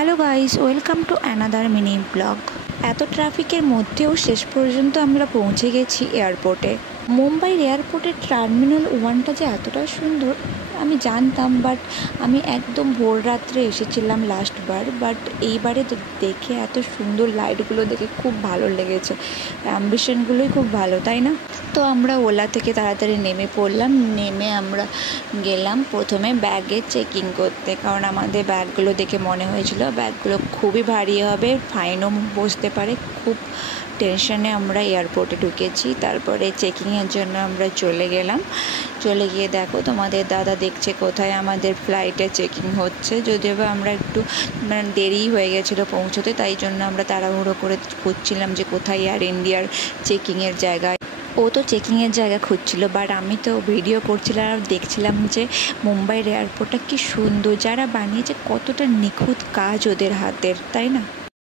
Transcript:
Hello guys, welcome to another mini blog. এত ট্রাফিকের মধ্যেও শেষ পর্যন্ত আমরা পৌঁছে গেছি এয়ারপোর্টে। মুম্বাইয়ের এয়ারপোর্টের টার্মিনাল 1টা যে এতটা সুন্দর আমি জানতাম, বাট আমি একদম ভোর রাত্রে এসেছিলাম লাস্টবার। বাট এইবারে দেখে এত সুন্দর লাইটগুলো দেখে খুব ভালো লেগেছে। অ্যাম্বিশনগুলোই খুব ভালো, তাই না? তো আমরা ওলা থেকে তাড়াতাড়ি নেমে পড়লাম। নেমে আমরা গেলাম প্রথমে ব্যাগের চেকিং করতে, কারণ আমাদের ব্যাগগুলো দেখে মনে হয়েছিল ব্যাগগুলো খুবই ভারী হবে, ফাইনও বসতে পারে। খুব টেনশনে আমরা এয়ারপোর্টে ঢুকেছি। তারপরে চেকিংয়ের জন্য আমরা চলে গেলাম। চলে গিয়ে দেখো তোমাদের দাদা দেখছে কোথায় আমাদের ফ্লাইটে চেকিং হচ্ছে। যদিও বা আমরা একটু দেরি হয়ে গেছিলো পৌঁছতে, তাই জন্য আমরা তাড়াহুড়ো করে খুঁজছিলাম যে কোথায় এয়ার ইন্ডিয়ার চেকিংয়ের জায়গা। ও তো চেকিংয়ের জায়গা খুঁজছিল, বাট আমি তো ভিডিও করছিলাম আর দেখছিলাম যে মুম্বাইয়ের এয়ারপোর্টটা কি সুন্দর, যারা বানিয়েছে কতটা নিখুঁত কাজ ওদের হাতের, তাই না?